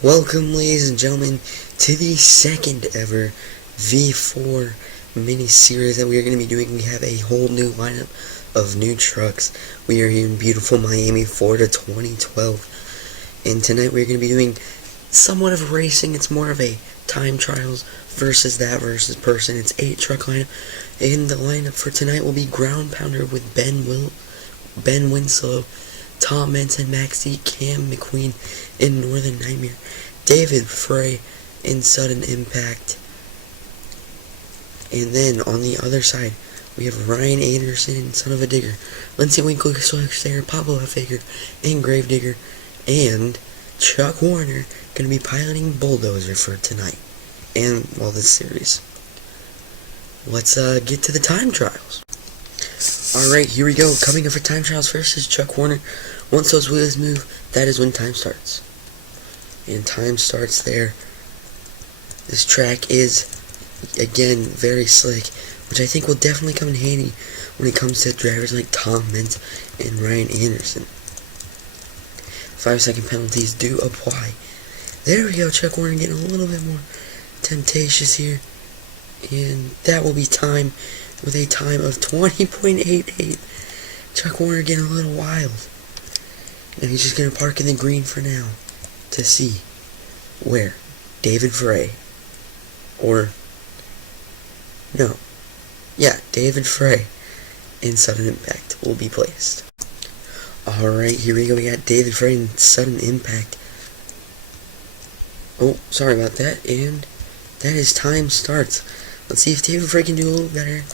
Welcome, ladies and gentlemen, to the second ever V4 mini-series that we are going to be doing. We have a whole new lineup of new trucks. We are here in beautiful Miami, Florida 2012. And tonight we're going to be doing somewhat of racing. It's more of a time trials versus person. It's 8 truck lineup. And the lineup for tonight will be Ground Pounder with Ben Winslow, Tom Menton, Maxie, Cam McQueen in Northern Nightmare, David Frey in Sudden Impact. And then on the other side, we have Ryan Anderson in Son of a Digger, Lindsay Winkle, Slayer, Pablo Faker, and Gravedigger, and Chuck Warner going to be piloting Bulldozer for tonight and this series. Let's get to the time trials. Alright, here we go. Coming up for time trials versus Chuck Warner. Once those wheels move, that is when time starts. And time starts there. This track is, again, very slick, which I think will definitely come in handy when it comes to drivers like Tom Meents and Ryan Anderson. 5-second penalties do apply. There we go, Chuck Warner getting a little bit more temptatious here. And that will be time with a time of 20.88. Chuck Warner getting a little wild. And he's just going to park in the green for now to see where David Frey, David Frey in Sudden Impact will be placed. Alright, here we go. We got David Frey in Sudden Impact. Oh, sorry about that. And that is time starts. Let's see if David Frey can do a little better.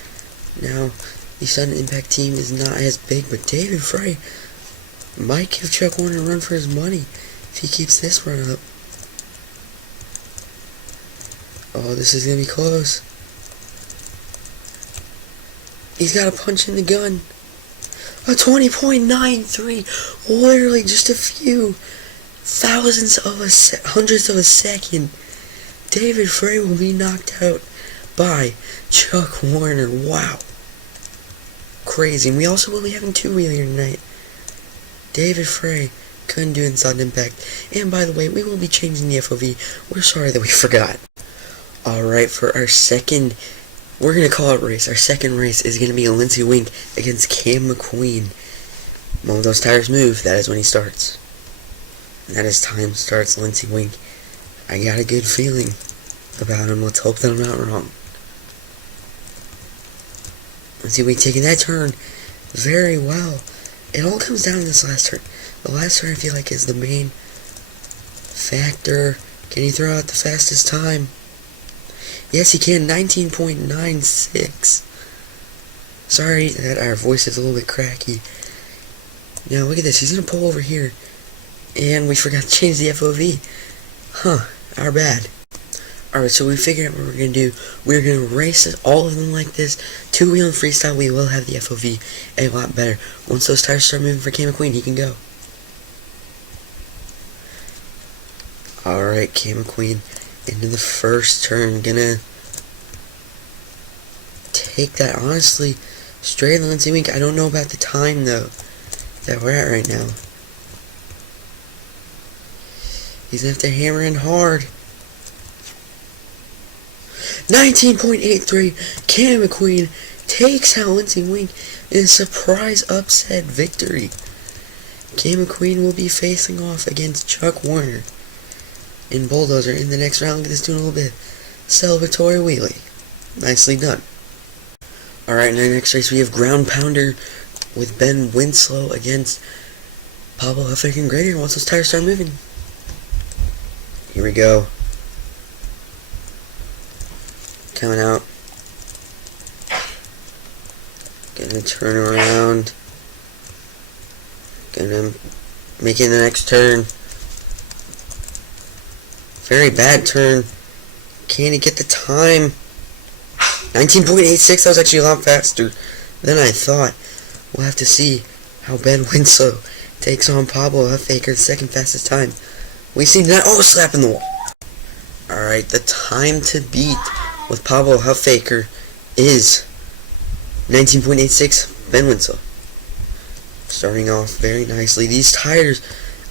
Now, the Sudden Impact team is not as big, but David Frey might give Chuck Warner a run for his money if he keeps this run up. Oh, this is going to be close. He's got a punch in the gun. A 20.93. Literally just a few hundredths of a second. David Frey will be knocked out by Chuck Warner. Wow. Crazy. And we also will be having 2-wheel here tonight. David Frey couldn't do it in Sudden Impact. And by the way, we will be changing the FOV. We're sorry that we forgot. Alright, for our second, we're going to call it race. Our second race is going to be a Lindsay Wink against Cam McQueen. When those tires move, that is when he starts. And that is time starts, Lindsay Wink. I got a good feeling about him. Let's hope that I'm not wrong. Lindsay Wink taking that turn very well. It all comes down to this last turn. The last turn I feel like is the main factor. Can he throw out the fastest time? Yes, he can. 19.96. Sorry that our voice is a little bit cracky. Now look at this. He's going to pull over here. And we forgot to change the FOV. Our bad. Alright, so we figured out what we're going to do. We're going to race all of them like this. 2-wheel and freestyle, we will have the FOV a lot better. Once those tires start moving for Cam McQueen, he can go. Alright, Cam McQueen into the first turn. Gonna take that, honestly, straight Lindsay Wink. I don't know about the time, though, that we're at right now. He's going to have to hammer in hard. 19.83. Cam McQueen takes out Lindsay Wink in a surprise upset victory. Cam McQueen will be facing off against Chuck Warner in Bulldozer in the next round. Look at this, doing a little bit celebratory wheelie. Nicely done. Alright, in the next race we have Ground Pounder with Ben Winslow against Pablo Faker and Gravedigger once those tires start moving. Here we go. Coming out. Gonna turn around. Gonna make it the next turn. Very bad turn. Can he get the time? 19.86. That was actually a lot faster than I thought. We'll have to see how Ben Winslow takes on Pablo Faker's second fastest time. We've seen that. Oh, slap in the wall. Alright, the time to beat with Pablo Faker is 19.86. Ben Winslow. Starting off very nicely. These tires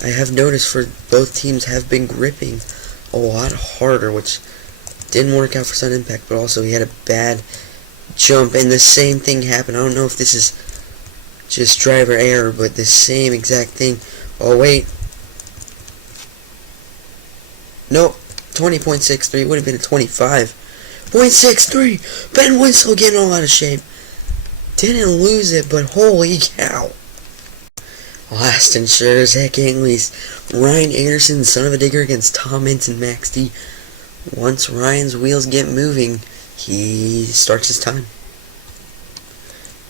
I have noticed for both teams have been gripping a lot harder, which didn't work out for Sun Impact, but also he had a bad jump, and the same thing happened. I don't know if this is just driver error, but the same exact thing. Oh, wait. Nope. 20.63 would have been a 25.63. Ben Winslow getting all out of shape. Didn't lose it, but holy cow. Last and sure as heck ain't least, Ryan Anderson, son of a digger, against Tom Ince and Max D. Once Ryan's wheels get moving, he starts his time.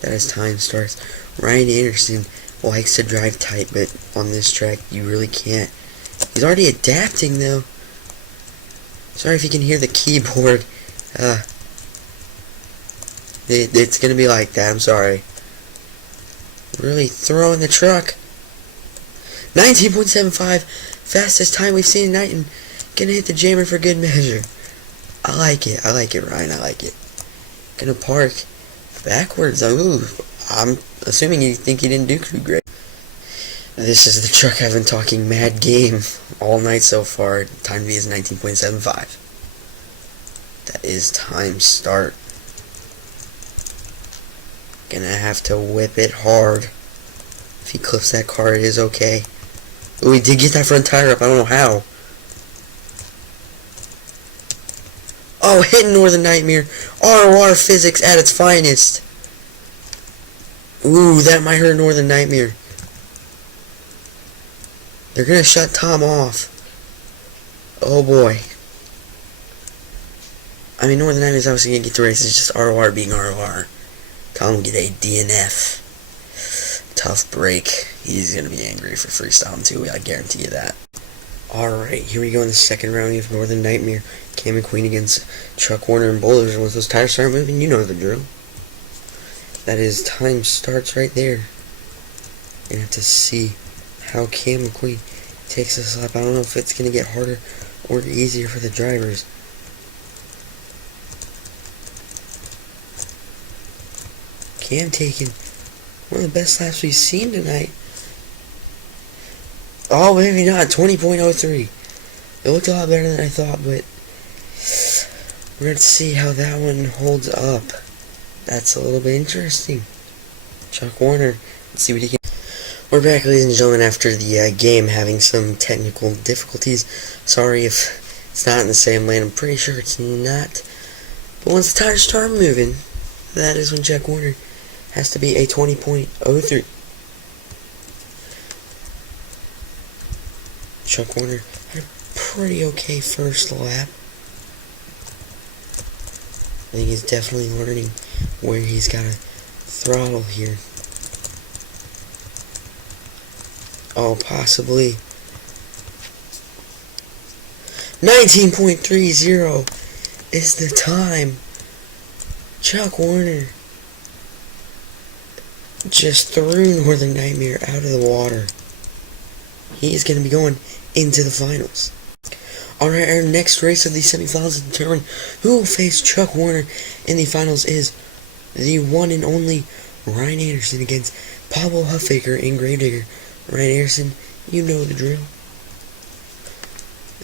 That his time starts. Ryan Anderson likes to drive tight, but on this track, you really can't. He's already adapting, though. Sorry if you can hear the keyboard. It's gonna be like that, I'm sorry. Really throwing the truck. 19.75, fastest time we've seen tonight, and gonna hit the jammer for good measure. I like it, Ryan, I like it. Gonna park backwards. Ooh, I'm assuming you think he didn't do too great. This is the truck I've been talking mad game all night so far. Time V is 19.75. That is time start. Gonna have to whip it hard. If he clips that car, it is okay. Oh, he did get that front tire up. I don't know how. Oh, hitting Northern Nightmare. RoR physics at its finest. Ooh, that might hurt Northern Nightmare. They're gonna shut Tom off. Oh boy. I mean, Northern Nightmare's obviously gonna get the race. It's just RoR being RoR. Tom will get a DNF. Tough break. He's going to be angry for freestyling too, I guarantee you that. Alright, here we go in the second round of Northern Nightmare. Cam McQueen against Chuck Warner and Boulders. And once those tires start moving, you know the drill. That is, time starts right there. You have to see how Cam McQueen takes this lap. I don't know if it's going to get harder or easier for the drivers. Cam taking one of the best laps we've seen tonight. Oh, maybe not. 20.03. It looked a lot better than I thought, but we're going to see how that one holds up. That's a little bit interesting. Chuck Warner. Let's see what he can. We're back, ladies and gentlemen, after the game having some technical difficulties. Sorry if it's not in the same lane. I'm pretty sure it's not. But once the tires start moving, that is when Chuck Warner has to be a 20.03. Chuck Warner had a pretty okay first lap. I think he's definitely learning where he's got to throttle here. Oh, possibly. 19.30 is the time. Chuck Warner just threw Northern Nightmare out of the water. He is going to be going into the finals. Alright, our next race of the semifinals to determine who will face Chuck Warner in the finals is the one and only Ryan Anderson against Pablo Huffaker and Gravedigger. Ryan Anderson, you know the drill.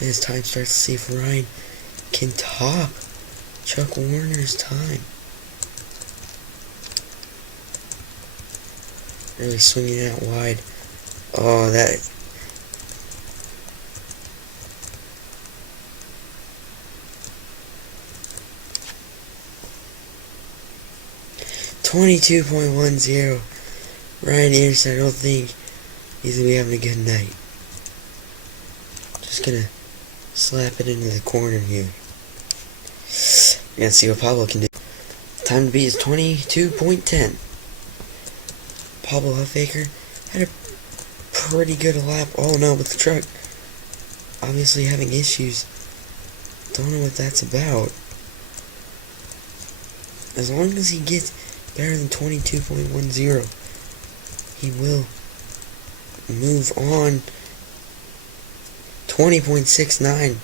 As time starts to see if Ryan can top Chuck Warner's time. Really swinging out wide. Oh, that... $22.10. Ryan Anderson, I don't think he's going to be having a good night. Just going to slap it into the corner here. And see what Pablo can do. Time to beat is 22.10. Pablo Huffaker had a pretty good lap. Oh no, with the truck obviously having issues. Don't know what that's about. As long as he gets better than 22.10, he will move on. 20.69.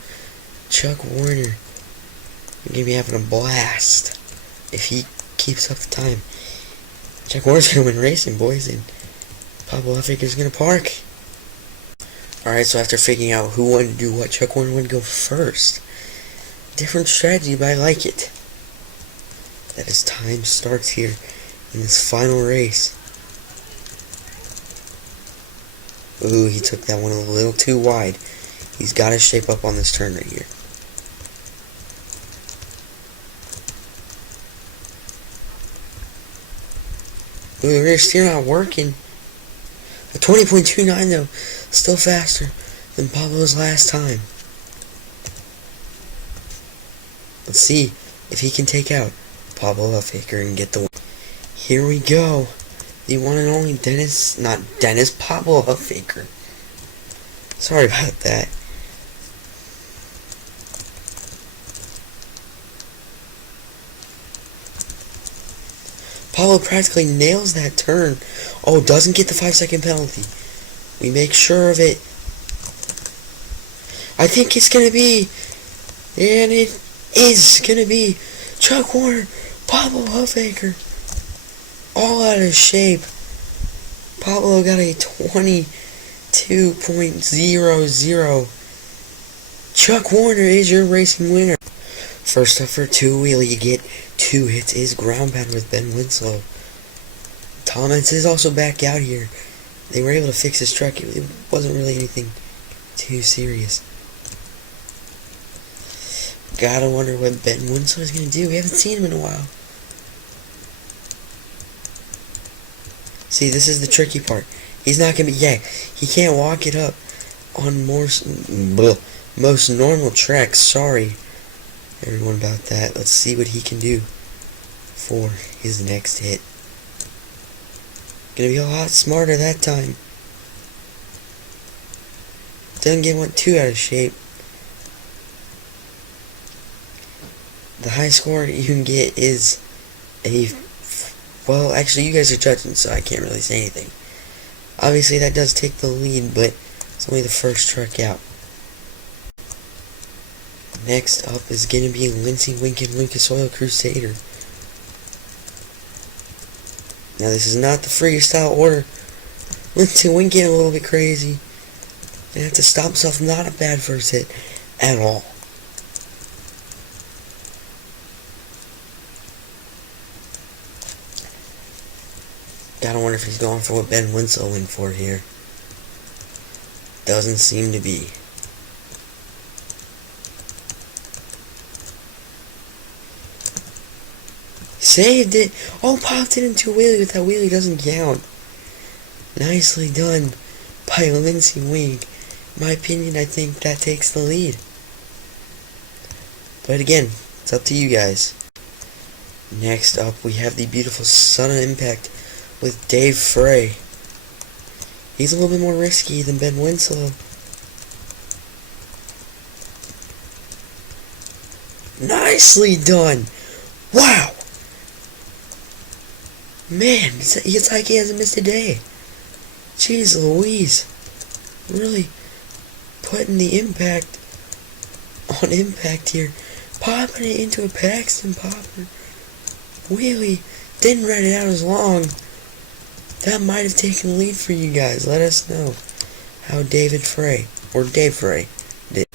Chuck Warner going to be having a blast if he keeps up the time. Chuck Warner's going to win racing, boys, and Pablo Huffaker's going to park. Alright, so after figuring out who wanted to do what, Chuck Warner would go first. Different strategy, but I like it. That his time starts here in this final race. Ooh, he took that one a little too wide. He's got to shape up on this turn right here. Ooh, the rear steer not working. A 20.29 though, still faster than Pablo's last time. Let's see if he can take out Pablo Huffacre and get the win. Here we go. The one and only Pablo Huffacre. Sorry about that. Pablo practically nails that turn. Oh, doesn't get the 5-second penalty. We make sure of it. I think it's going to be, and it is going to be, Chuck Warner, Pablo Huffacre. All out of shape. Pablo got a 22.00. Chuck Warner is your racing winner. First up for two-wheeler, you get 2 hits is ground pound with Ben Winslow. Thomas is also back out here. They were able to fix his truck. It wasn't really anything too serious. Gotta wonder what Ben Winslow is going to do. We haven't seen him in a while. See, this is the tricky part. He's not going to be... Yeah, he can't walk it up on most normal tracks. Sorry, everyone, about that. Let's see what he can do for his next hit. Gonna be a lot smarter that time. Doesn't get one too out of shape. The high score you can get is a... Well, actually, you guys are judging, so I can't really say anything. Obviously, that does take the lead, but it's only the first truck out. Next up is going to be Lindsey Winkin Lucas Oil Crusader. Now, this is not the freestyle order. Lindsey Winkin a little bit crazy. Gonna have to stop himself. Not a bad first hit at all. Gotta wonder if he's going for what Ben Winslow went for here. Doesn't seem to be. Saved it. Oh, popped it into a wheelie, but that wheelie doesn't count. Nicely done by Lindsey Wink. In my opinion, I think that takes the lead. But again, it's up to you guys. Next up, we have the beautiful Son of Impact with Dave Frey. He's a little bit more risky than Ben Winslow. Nicely done. Wow. Man, it's like he hasn't missed a day. Jeez Louise. Really putting the impact on impact here. Popping it into a Paxton popper. Wheelie. Didn't ride it out as long. That might have taken the lead for you guys. Let us know how Dave Frey did.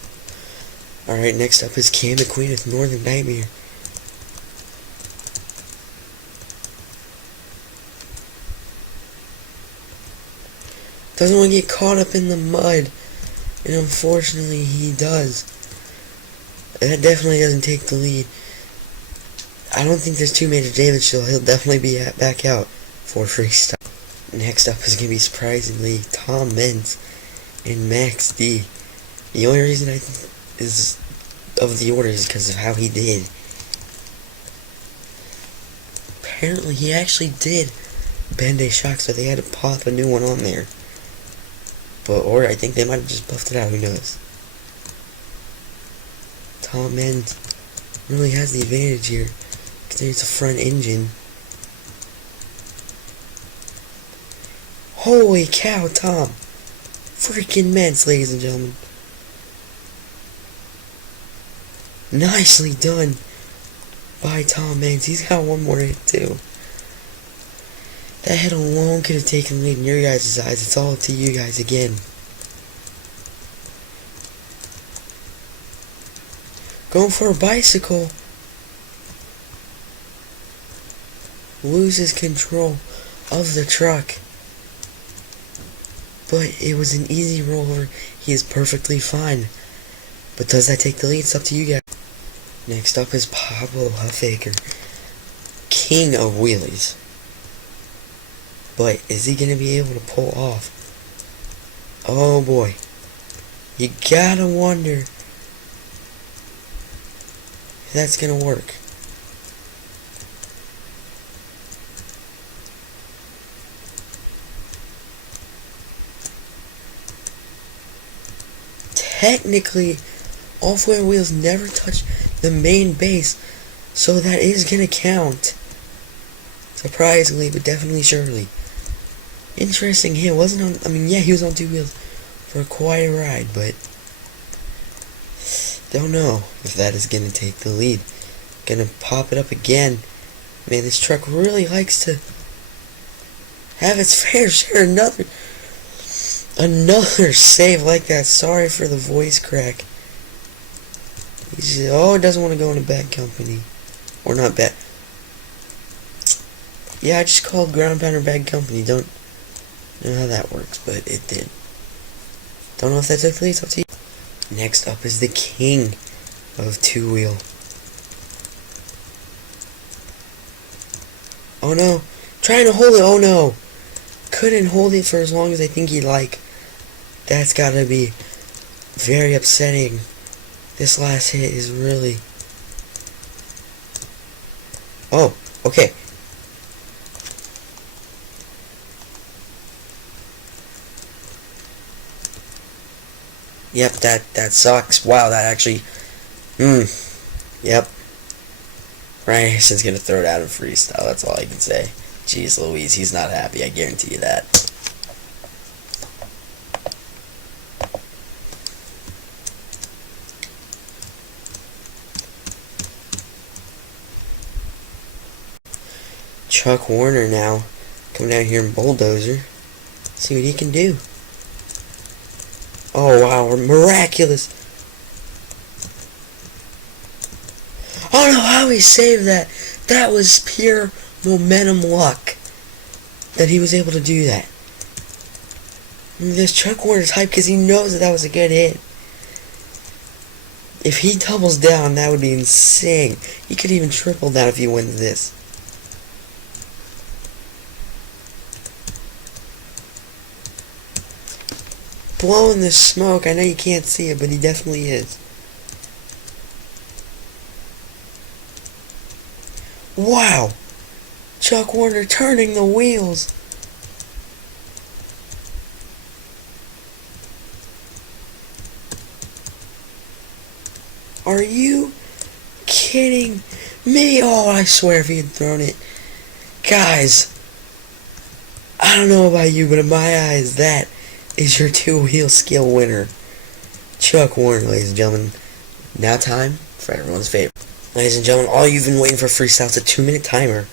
Alright, next up is Cam McQueen with Northern Nightmare. Doesn't want to get caught up in the mud. And unfortunately, he does. That definitely doesn't take the lead. I don't think there's too major damage, so he'll definitely be back out for freestyle. Next up is going to be, surprisingly, Tom Meents and Max D. The only reason I think is of the order is because of how he did. Apparently, he actually did bend a shock, so they had to pop a new one on there. Or I think they might have just buffed it out, who knows. Tom Meents really has the advantage here, because it's a front engine. Holy cow, Tom. Freaking Meents, ladies and gentlemen. Nicely done by Tom Meents. He's got one more hit, too. That hit alone could have taken the lead in your guys' eyes. It's all up to you guys again. Going for a bicycle. Loses control of the truck. But it was an easy rollover. He is perfectly fine. But does that take the lead? It's up to you guys. Next up is Pablo Huffaker, king of wheelies. But is he going to be able to pull off? Oh boy. You gotta wonder if that's going to work. Technically, all four wheels never touch the main base, so that is gonna count. Surprisingly, but definitely surely. Interesting hit. Wasn't on. I mean, yeah, he was on two wheels for quite a ride, but don't know if that is gonna take the lead. Gonna pop it up again. Man, this truck really likes to have its fair share. Another save like that. Sorry for the voice crack. He said, oh, it doesn't want to go in a bad company. Or not bad. Yeah, I just called Ground Pounder bad company. Don't know how that works, but it did. Don't know if that's it, it's up to you. Next up is the king of two-wheel. Oh no. Trying to hold it. Oh no. Couldn't hold it for as long as I think he'd like. That's gotta be very upsetting. This last hit is really... Oh, okay. Yep, that sucks. Wow, that actually... Yep. Ryan Anderson's gonna throw it out in freestyle, that's all I can say. Jeez Louise, he's not happy, I guarantee you that. Chuck Warner now coming out here in Bulldozer. See what he can do. Oh wow, miraculous. Oh no, how he saved that. That was pure momentum luck that he was able to do that. I mean, this Chuck Warner's hype because he knows that was a good hit. If he doubles down, that would be insane. He could even triple down if he wins this. Blowing the smoke. I know you can't see it, but he definitely is. Wow! Chuck Warner turning the wheels. Are you kidding me? Oh, I swear if he had thrown it. Guys, I don't know about you, but in my eyes, that is your two-wheel skill winner. Chuck Warner, ladies and gentlemen. Now time for everyone's favorite. Ladies and gentlemen, all you've been waiting for freestyle. It's a 2-minute timer.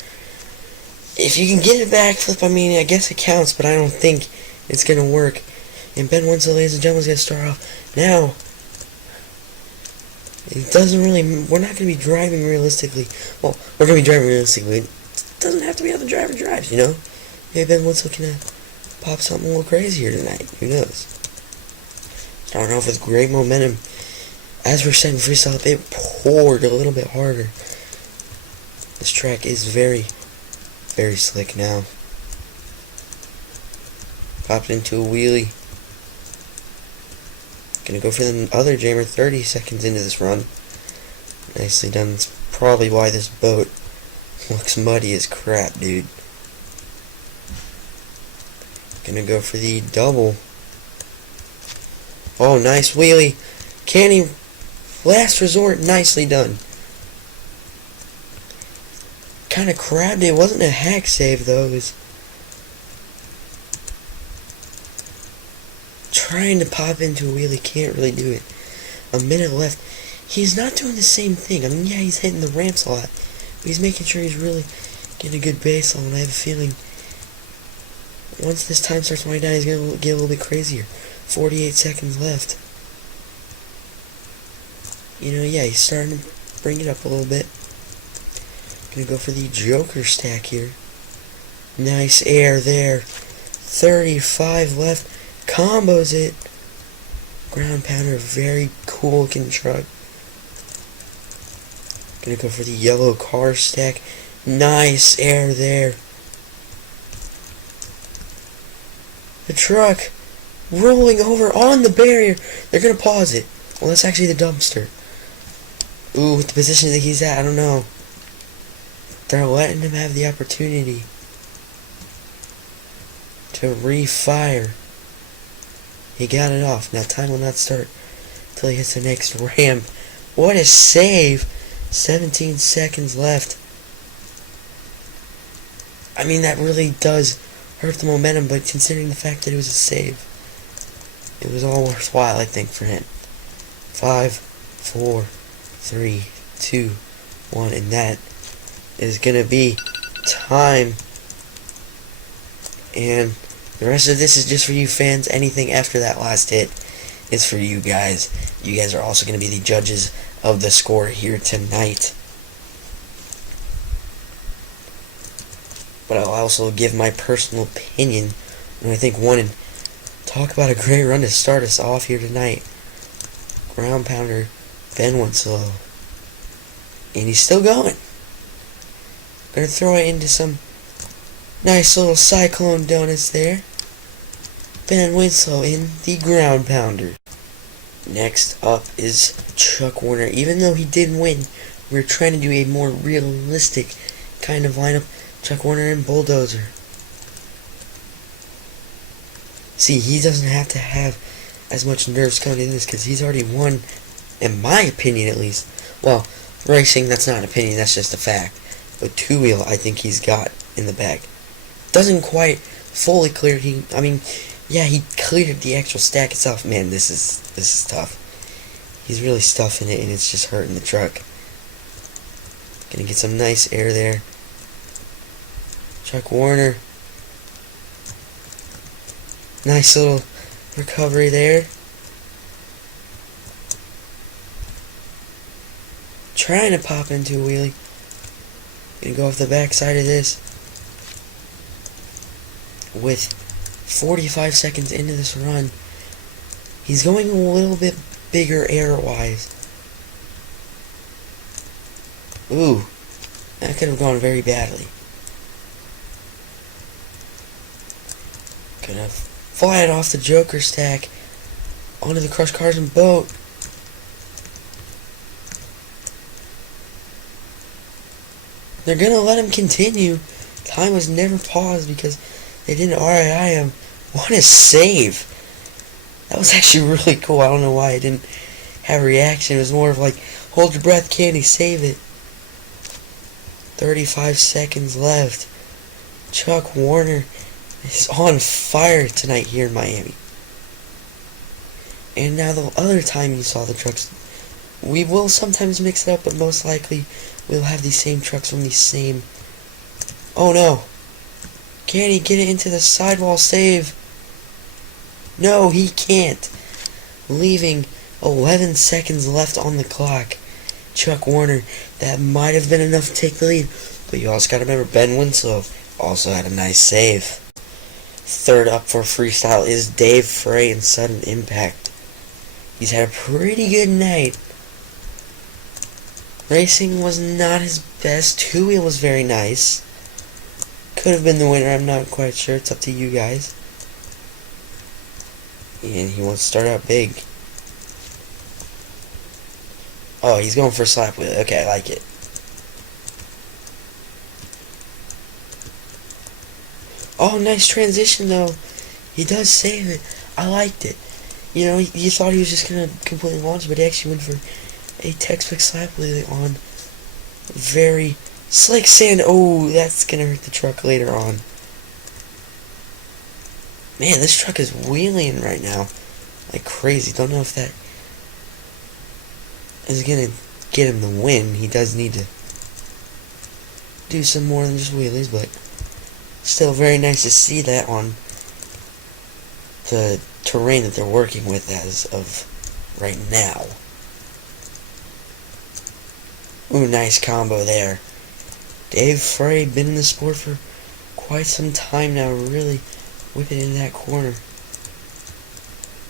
If you can get a backflip, I mean, I guess it counts, but I don't think it's going to work. And Ben Winslow, ladies and gentlemen, is going to start off. Now, it doesn't really, we're not going to be driving realistically. Well, we're going to be driving realistically. It doesn't have to be how the driver drives, you know? Maybe Ben Winslow can pop something a little crazier tonight. Who knows? Starting off with great momentum. As we're setting freestyle, it poured a little bit harder. This track is very, very slick now. Popped into a wheelie. Gonna go for the other jammer 30 seconds into this run. Nicely done. That's probably why this boat looks muddy as crap, dude. Gonna go for the double. Oh, nice wheelie. Can he? Last resort, nicely done. Kind of crabbed it. It wasn't a hack save, though. It was trying to pop into a wheelie. Can't really do it. A minute left. He's not doing the same thing. I mean, yeah, he's hitting the ramps a lot, but he's making sure he's really getting a good baseline. I have a feeling once this time starts winding down, he's going to get a little bit crazier. 48 seconds left. Yeah, he's starting to bring it up a little bit. Gonna go for the Joker stack here. Nice air there. 35 left. Combos it. Ground pounder, very cool looking truck. Gonna go for the yellow car stack. Nice air there. The truck rolling over on the barrier. They're gonna pause it. Well, that's actually the dumpster. Ooh, with the position that he's at, I don't know. They're letting him have the opportunity to refire. He got it off. Now time will not start until he hits the next ramp. What a save! 17 seconds left. I mean, that really does hurt the momentum, but considering the fact that it was a save, it was all worthwhile, I think, for him. 5, 4, 3, 2, 1, and that is gonna be time. And the rest of this is just for you fans. Anything after that last hit is for you guys. You guys are also going to be the judges of the score here tonight. But I'll also give my personal opinion, and I think one, and talk about a great run to start us off here tonight. Ground pounder, Ben Winslow. And he's still going. Gonna throw it into some nice little cyclone donuts there. Ben Winslow in the ground pounder. Next up is Chuck Warner. Even though he didn't win, we were trying to do a more realistic kind of lineup. Chuck Warner and Bulldozer. See, he doesn't have to have as much nerves coming in this because he's already won, in my opinion at least. Well, racing, that's not an opinion, that's just a fact. But two-wheel, I think he's got in the bag. Doesn't quite fully clear. He cleared the actual stack itself. Man, this is tough. He's really stuffing it, and it's just hurting the truck. Gonna get some nice air there. Chuck Warner. Nice little recovery there. Trying to pop into a wheelie. Gonna go off the back side of this. With 45 seconds into this run, he's going a little bit bigger air-wise. Ooh, that could have gone very badly. Gonna fly it off the Joker stack onto the crushed cars and boat. They're gonna let him continue. Time was never paused because they didn't RII him. What a save! That was actually really cool. I don't know why I didn't have a reaction. It was more of like, hold your breath, Candy, save it. 35 seconds left. Chuck Warner is on fire tonight here in Miami. And now the other time you saw the trucks, we will sometimes mix it up, but most likely we'll have the same trucks from the same... Oh no! Can he get it into the sidewall save? No, he can't. Leaving 11 seconds left on the clock. Chuck Warner, that might have been enough to take the lead, but you also got to remember Ben Winslow also had a nice save. Third up for freestyle is Dave Frey in Sudden Impact. He's had a pretty good night. Racing was not his best. Two-wheel was very nice. Could have been the winner, I'm not quite sure. It's up to you guys. And he wants to start out big. Oh, he's going for a slap wheel. Okay, I like it. Oh, nice transition, though. He does save it. I liked it. You know, you thought he was just going to completely launch, but he actually went for a textbook slap wheel on very slick sand. Oh, that's going to hurt the truck later on. Man, this truck is wheeling right now like crazy. Don't know if that is going to get him the win. He does need to do some more than just wheelies, but still very nice to see that on the terrain that they're working with as of right now. Ooh, nice combo there. Dave Frey, been in the sport for quite some time now, really whipping into that corner.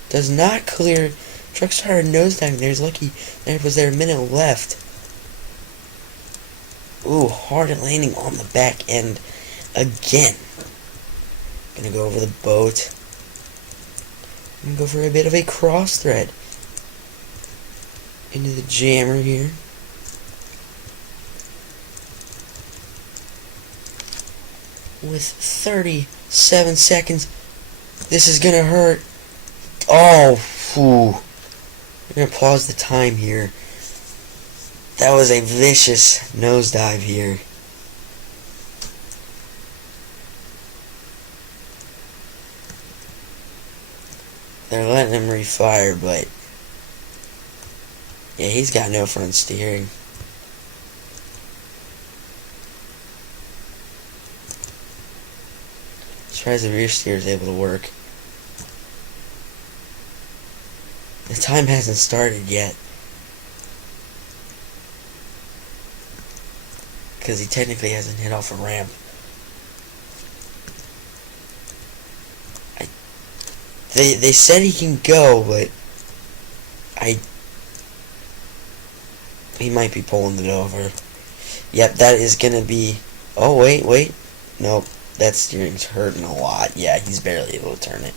Does not clear. Truck started nosediving there. He's lucky there was there a minute left. Ooh, hard landing on the back end again. Gonna go over the boat. Gonna go for a bit of a cross thread into the jammer here. With 37 seconds, this is gonna hurt. Oh, whew. We're gonna pause the time here. That was a vicious nosedive here. They're letting him refire, but yeah, he's got no front steering. Surprised the rear steer is able to work. The time hasn't started yet, because he technically hasn't hit off a ramp. They said he can go, but he might be pulling it over. Yep, that is gonna be. Oh wait, nope, that steering's hurting a lot. Yeah, he's barely able to turn it.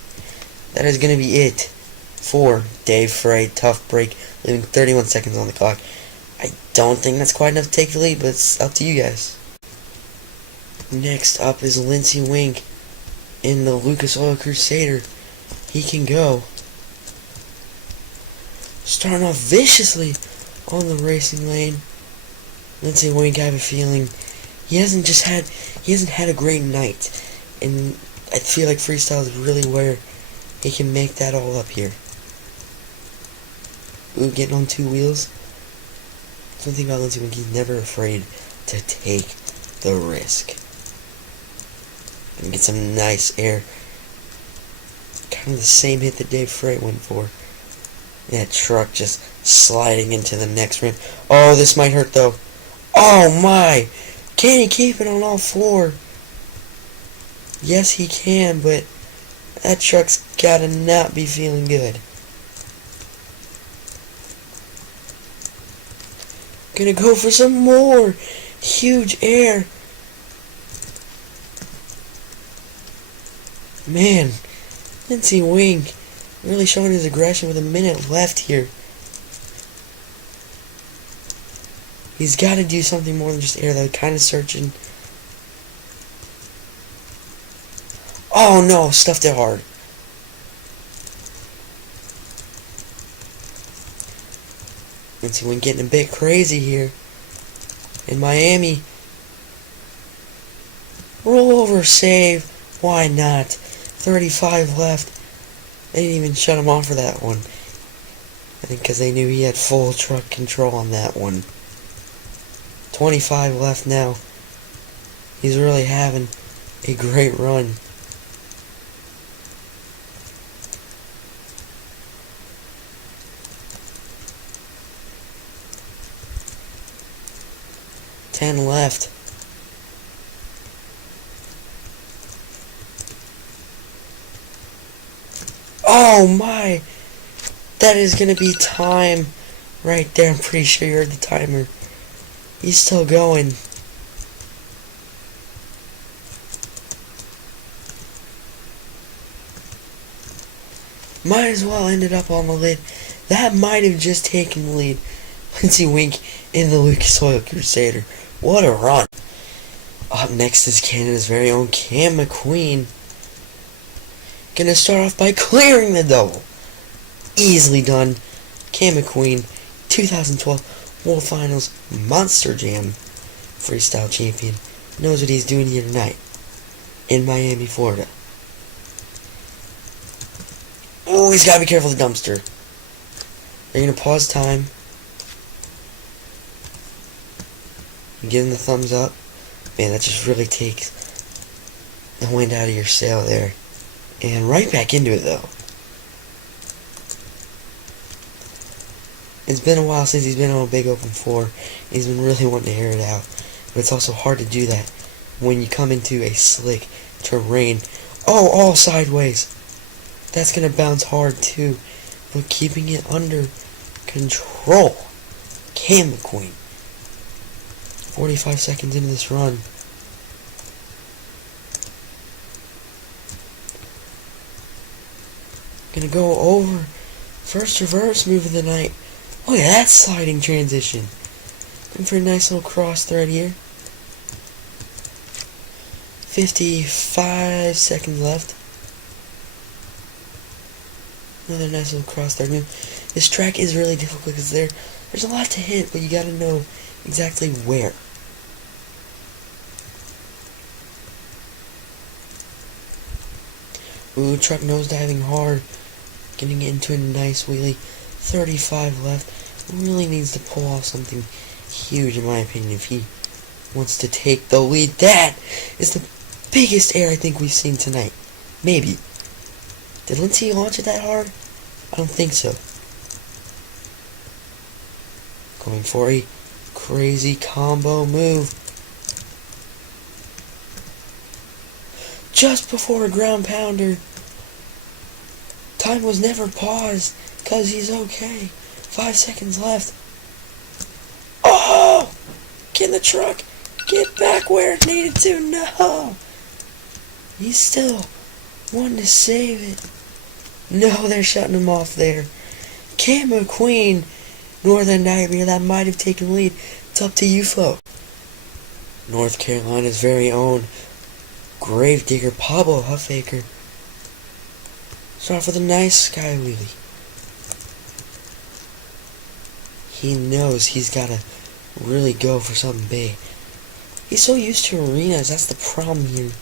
That is gonna be it for Dave Frey. Tough break, leaving 31 seconds on the clock. I don't think that's quite enough to take the lead, but it's up to you guys. Next up is Lindsey Wink in the Lucas Oil Crusader. He can go. Starting off viciously on the racing lane. Lindsey Wink, I have a feeling he hasn't had a great night, and I feel like freestyle is really where he can make that all up here. Ooh, getting on two wheels. Something about Lindsey Wink, he's never afraid to take the risk and get some nice air. Kind of the same hit that Dave Frey went for. That truck just sliding into the next ramp. Oh, this might hurt though. Oh my! Can he keep it on all four? Yes, he can, but that truck's gotta not be feeling good. Gonna go for some more huge air. Man, Lindsey Wink really showing his aggression with a minute left here. He's got to do something more than just air though. Kind of searching. Oh no, stuffed it hard. Lindsey Wink getting a bit crazy here. In Miami. Roll over save. Why not? 35 left. They didn't even shut him off for that one. I think because they knew he had full truck control on that one. 25 left now. He's really having a great run. Ten left. Oh my! That is gonna be time right there. I'm pretty sure you heard the timer. He's still going. Might as well ended up on the lid. That might have just taken the lead. Lindsey Wink in the Lucas Oil Crusader. What a run. Up next is Canada's very own Cam McQueen. Gonna start off by clearing the double. Easily done. Cam McQueen, 2012 World Finals Monster Jam freestyle champion, knows what he's doing here tonight in Miami, Florida. Oh, he's gotta be careful of the dumpster. They're gonna pause time. Getting the thumbs up. Man, that just really takes the wind out of your sail there. And right back into it though. It's been a while since he's been on a big open floor. He's been really wanting to air it out. But it's also hard to do that when you come into a slick terrain. Oh, all sideways. That's going to bounce hard too. But keeping it under control. Cam McQueen. 45 seconds into this run. Gonna go over. First reverse move of the night. Look at that sliding transition. Looking for a nice little cross thread here. 55 seconds left. Another nice little cross thread move. This track is really difficult because there's a lot to hit, but you gotta know exactly where. Ooh, truck nosediving hard. Getting into a nice wheelie. 35 left. Really needs to pull off something huge, in my opinion, if he wants to take the lead. That is the biggest air I think we've seen tonight. Maybe. Did Lindsay launch it that hard? I don't think so. Going for a crazy combo move. Just before a ground pounder. Time was never paused, because he's okay. 5 seconds left. Oh! Get in the truck. Get back where it needed to. No! He's still wanting to save it. No, they're shutting him off there. Cam McQueen, Northern Nightmare, that might have taken the lead. It's up to you, folks. North Carolina's very own Gravedigger Pablo Huffaker. Start off with a nice sky wheelie. He knows he's got to really go for something big. He's so used to arenas, that's the problem here.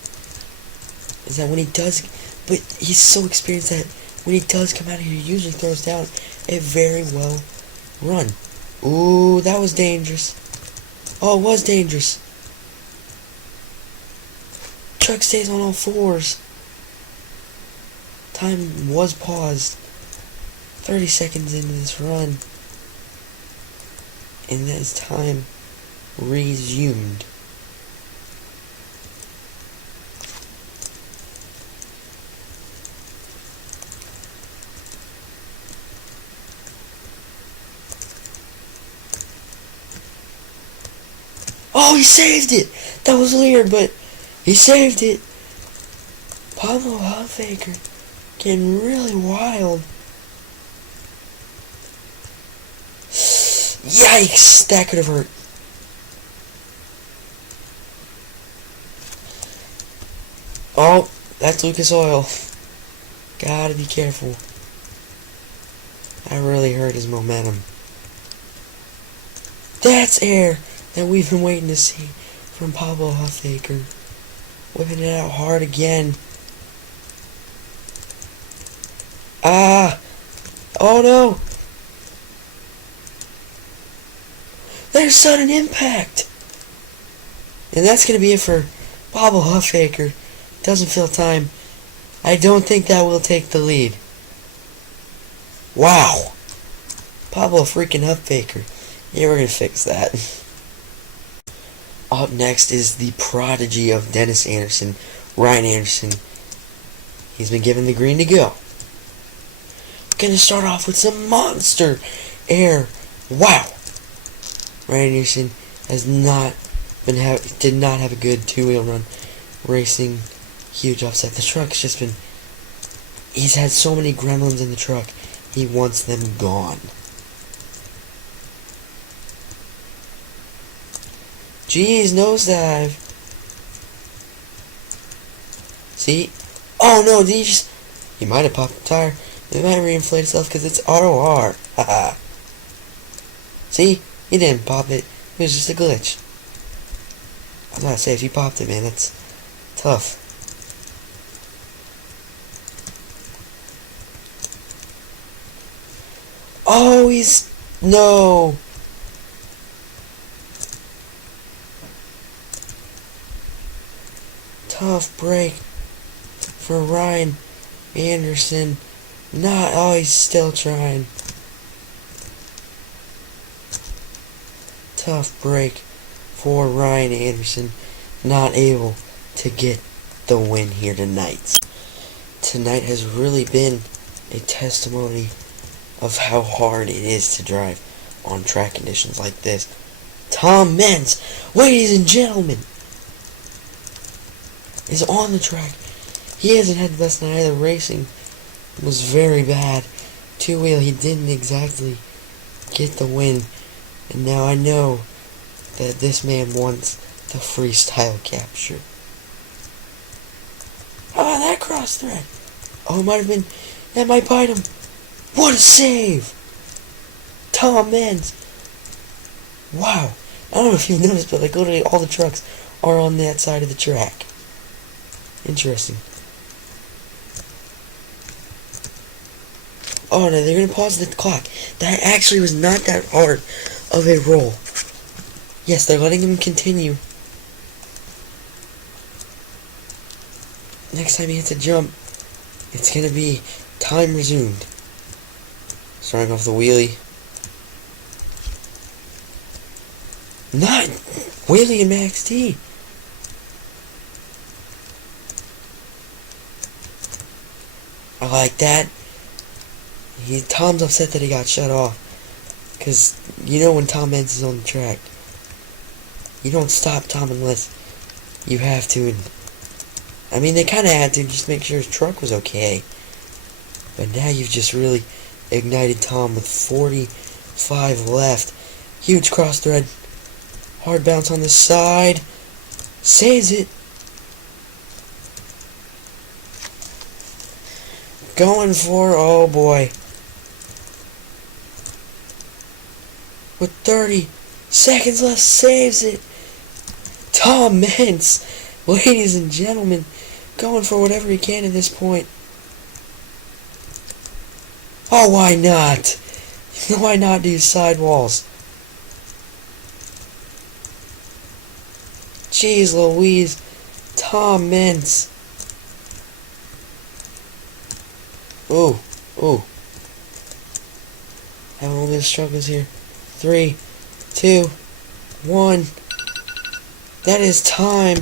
Is that when he does, but he's so experienced that when he does come out here, he usually throws down a very well run. Ooh, that was dangerous. Oh, it was dangerous. Truck stays on all fours. Time was paused. 30 seconds into this run. And that is time resumed. Oh, he saved it! That was weird, but he saved it. Pablo Huffaker getting really wild. Yikes! That could have hurt. Oh, that's Lucas Oil. Gotta be careful. That really hurt his momentum. That's air that we've been waiting to see from Pablo Huffaker. Whipping it out hard again. Ah! Oh no! There's sudden impact! And that's going to be it for Pablo Huffaker. Doesn't feel time. I don't think that will take the lead. Wow! Pablo freaking Huffaker. Yeah, we're going to fix that. Up next is the prodigy of Dennis Anderson, Ryan Anderson. He's been given the green to go. Going to start off with some monster air. Wow! Ryan Anderson did not have a good two-wheel run racing. Huge offset. The truck's just been, he's had so many gremlins in the truck. He wants them gone. Jeez, nosedive. See? Oh no, he might have popped the tire. It might reinflate itself because it's RoR. Haha. See? He didn't pop it. It was just a glitch. I'm not saying if he popped it, man. That's tough. Oh, no. Tough break for Ryan Anderson. Oh, he's still trying. tough break for Ryan Anderson, not able to get the win here tonight. Tonight has really been a testimony of how hard it is to drive on track conditions like this. Tom Meents, ladies and gentlemen, is on the track. He hasn't had the best night either. Racing was very bad. Two-wheel, he didn't exactly get the win. And now I know that this man wants the freestyle capture. How about that cross thread? Oh, it might have been... That might bite him. What a save! Tom Meents. Wow. I don't know if you've noticed, but like literally all the trucks are on that side of the track. Interesting. Oh no, they're gonna pause the clock. That actually was not that hard of a roll. Yes, they're letting him continue. Next time he hits a jump, it's gonna be time resumed. Starting off the wheelie. Not wheelie and Max T. I like that. Tom's upset that he got shut off. Because, you know when Tom Meents is on the track, you don't stop Tom unless you have to. And I mean, they kind of had to just make sure his truck was okay. But now you've just really ignited Tom with 45 left. Huge cross thread. Hard bounce on the side. Saves it. Going for, oh boy. With 30 seconds left, saves it. Tom Meents, ladies and gentlemen, going for whatever he can at this point. Oh, why not? Why not do sidewalls? Jeez Louise, Tom Meents. Ooh, ooh. Having a little bit of struggles here. 3, 2, 1. That is time.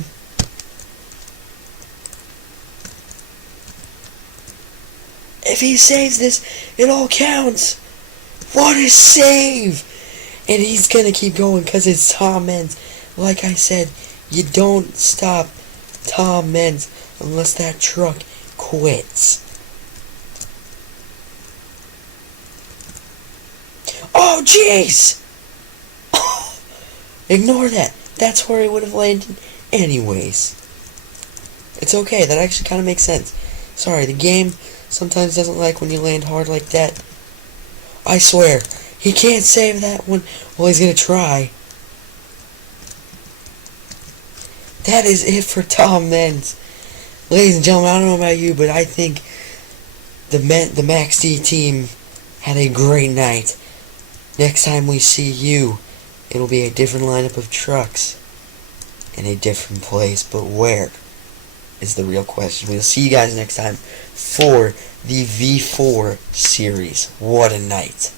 If he saves this, it all counts. What a save! And he's gonna keep going because it's Tom Meents. Like I said, you don't stop Tom Meents unless that truck quits. Oh, jeez! Ignore that. That's where he would have landed anyways. It's okay. That actually kind of makes sense. Sorry, the game sometimes doesn't like when you land hard like that. I swear, he can't save that one. Well, he's going to try. That is it for Tom Meents. Ladies and gentlemen, I don't know about you, but I think the Max D team had a great night. Next time we see you, it'll be a different lineup of trucks in a different place, but where is the real question. We'll see you guys next time for the V4 series. What a night.